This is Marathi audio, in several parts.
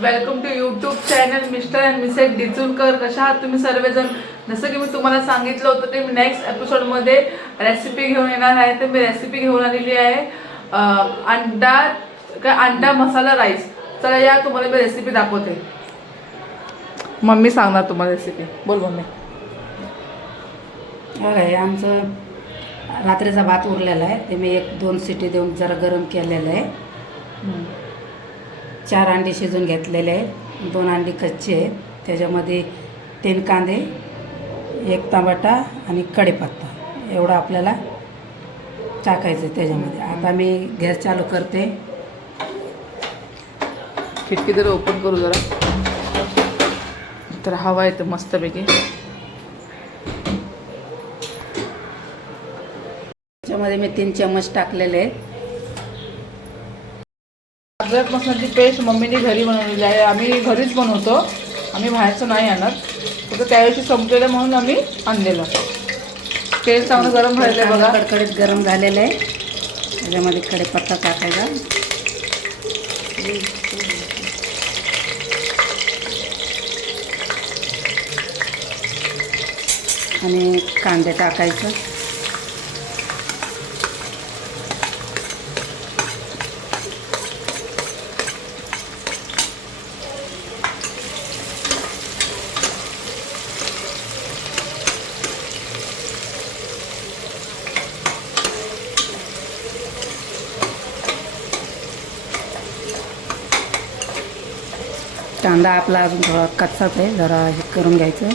Welcome to YouTube channel Mr and Mrs Dichulkar. कशा आहात तुम्ही सर्वजण? जसं की मी तुम्हाला सांगितलं होतं ते मी नेक्स्ट एपिसोडमध्ये रेसिपी घेऊन येणार आहे. तर मी रेसिपी घेऊन आलेली आहे अंडा मसाला राईस. चला या तुम्हाला मी रेसिपी दाखवते. मम्मी सांगणार तुम्हाला रेसिपी. बोल मम्मी. हे आमचं रात्रीचा भात उरलेला आहे, ते मी 1-2 शिटी देऊन जरा गरम केलेलं आहे. 4 अंडी शिजून घेतलेले आहेत, 2 अंडी कच्चे आहेत. त्याच्यामध्ये 3 कांदे, 1 टमाटा आणि कढीपत्ता एवढं आपल्याला टाकायचं आहे त्याच्यामध्ये. आता मी गॅस चालू करते. खिडकी जरा ओपन करू जरा, तर हवा येतं मस्तपैकी. त्याच्यामध्ये मी 3 चम्मच टाकलेले आहेत. अद्रक मसाल्याची पेस्ट मम्मीने घरी बनवलेली आहे. आम्ही घरीच बनवतो, आम्ही बाहेरचं नाही आणत. फक्त त्यावेळी संपलेलं म्हणून आम्ही आणलेलं. तेल चांगलं गरम झालेलं आहे बघा. कडकडीत गरम झालेलं आहे. त्याच्यामध्ये कढीपत्ता टाकायचा आणि कांदे टाकायचं. कांदा आपला अजून थोडा कच्चाच आहे, जरा हे करून घ्यायचं.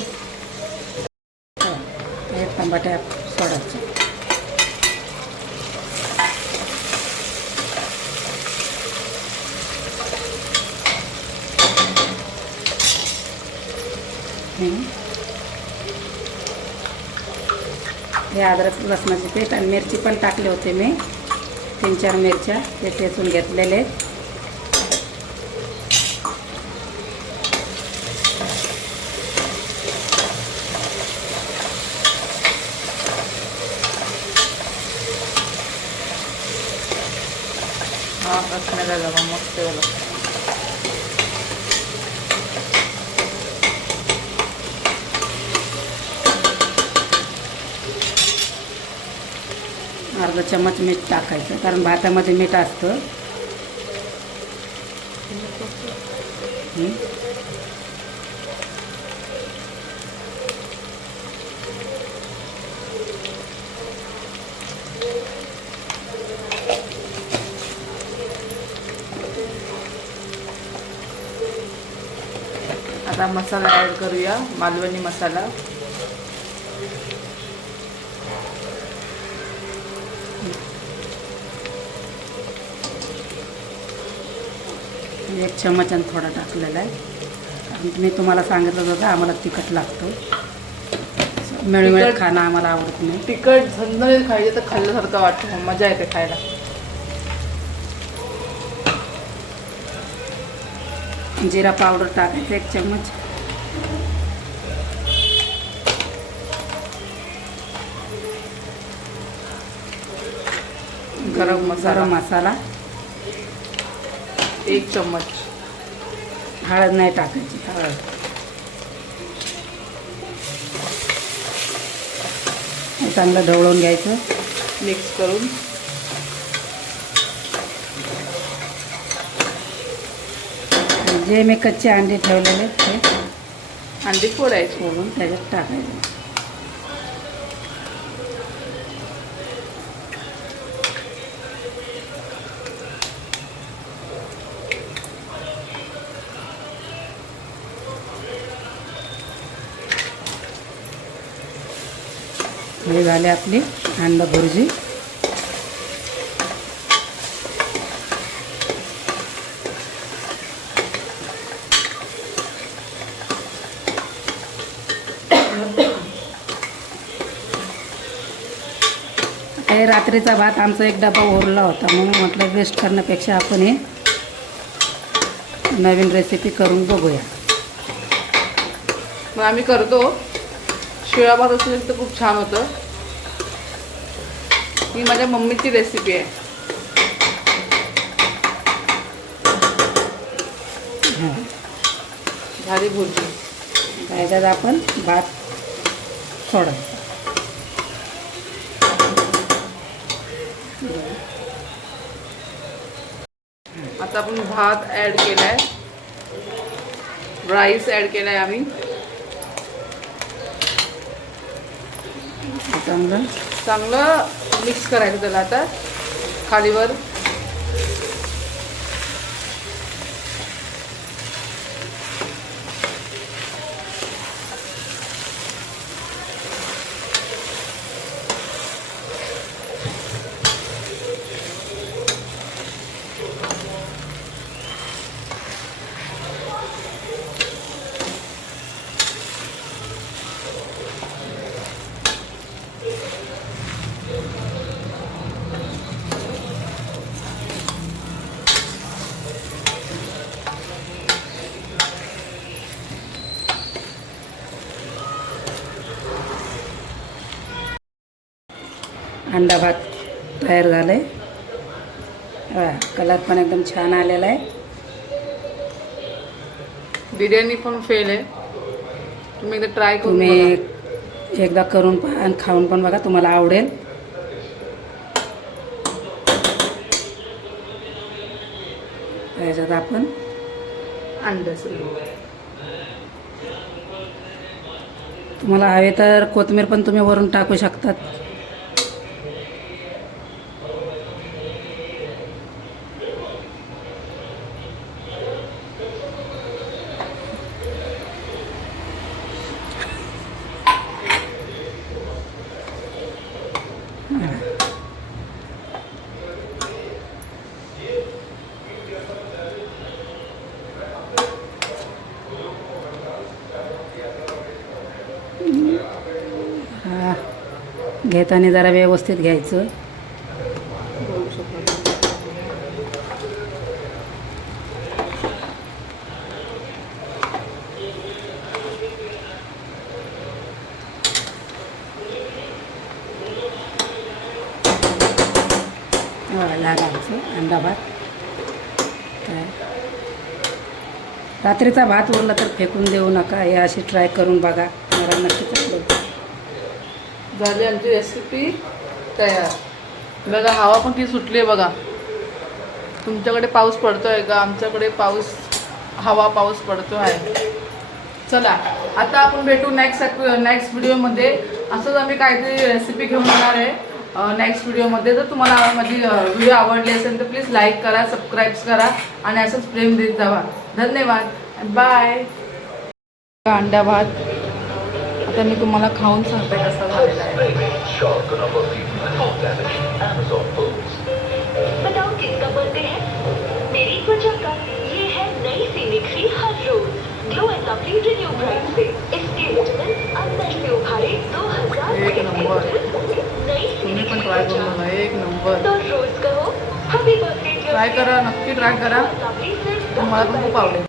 हे टमाट्या सोडायचे. हे अद्रक लसणाची पेस्ट आणि मिरची पण टाकले होते मी. 3-4 मिरच्या ते ठेचून घेतलेले आहेत. हा रसण्याला जागा मस्त झालं. अर्धा चम्मच मीठ टाकायचं, कारण भातामध्ये मीठ असतं. आता मसाला ॲड करूया, मालवणी मसाला. एक चम्मच आणि थोडा टाकलेला आहे, कारण मी तुम्हाला सांगितलं होतं आम्हाला तिखट लागतं. मिळमिळत खाणं आम्हाला आवडत नाही. तिखट झणझणीत खायचं तर खाल्ल्यासारखं वाटतं, मजा येते खायला. जिरा पावडर टाकायचं 1 चम्मच. गरम मसाला 1 चम्मच. हळद नाही टाकायची. हे चांगलं ढवळून घ्यायचं, मिक्स करून. जे मी कच्चे अंडे ठेवलेले ते अंडी फोडायची, फोडून त्याच्यात टाकायचे. हे झाले आपली अंडा भुर्जी. हे रात्रीचा भात आमचा 1 डबा उरला होता, म्हणून म्हटलं वेस्ट करण्यापेक्षा आपण हे नवीन रेसिपी करून बघूया. मग आम्ही करतो. शिळा भात असेल तर खूप छान होतं. ही माझ्या मम्मीची रेसिपी आहे. हां झाली भुर्जी. त्याच्यात आपण भात सोडायचा. आता आपण भात ॲड केलाय, राईस ॲड केलाय आम्ही. चांगलं चांगलं मिक्स करायचं त्याला आता खालीवर. अंडा भात तयार झाला आहे. कलर पण एकदम छान आलेला आहे. बिर्याणी पण फेल आहे. तुम्ही एकदा ट्राय करून तुम्ही बघा. एकदा करून पहा आणि खाऊन पण बघा, तुम्हाला आवडेल. त्याच्यात आपण अंड्याचं तुम्हाला हवे तर कोथिंबीर पण तुम्ही वरून टाकू शकतात. घेताना जरा व्यवस्थित घ्यायचं. बोलू शकता. लागायचं अंडा भात. काय रात्रीचा भात उरला तर फेकून देऊ नका. हे अशी ट्राय करून बघा, मला नक्कीच आवडेल. झाली आमची रेसिपी तयार. बघा हवा पण ती सुटली आहे बघा. तुमच्याकडे पाऊस पडतोय का? आमच्याकडे पाऊस पडतो आहे. चला आता आपण भेटू नेक्स्ट व्हिडिओमध्ये. असंच आम्ही काहीतरी रेसिपी घेऊन येणार आहे नेक्स्ट व्हिडिओमध्ये. जर तुम्हाला माझी व्हिडिओ आवडली असेल तर प्लीज लाईक करा, सबस्क्राईब करा आणि असंच प्रेम देत जावा. धन्यवाद, बाय. अंडा भात आता मी तुम्हाला खाऊन सांगते कसा झालेला आहे. बताओ किसका बर्थडे है? मेरी त्वचा का. ये है नई सीनिक्री हर रोज glow and lovely renew bright से. इसके विटामिन अंदर से उभारे 2000 एक नंबर. नई तुम्ही पण ट्राय करून बघा, एक नंबर. तो रोज कहो हैप्पी बर्थडे. ट्राय करा, नक्की ट्राय करा. तुम्हाला पण खूप आवडेल.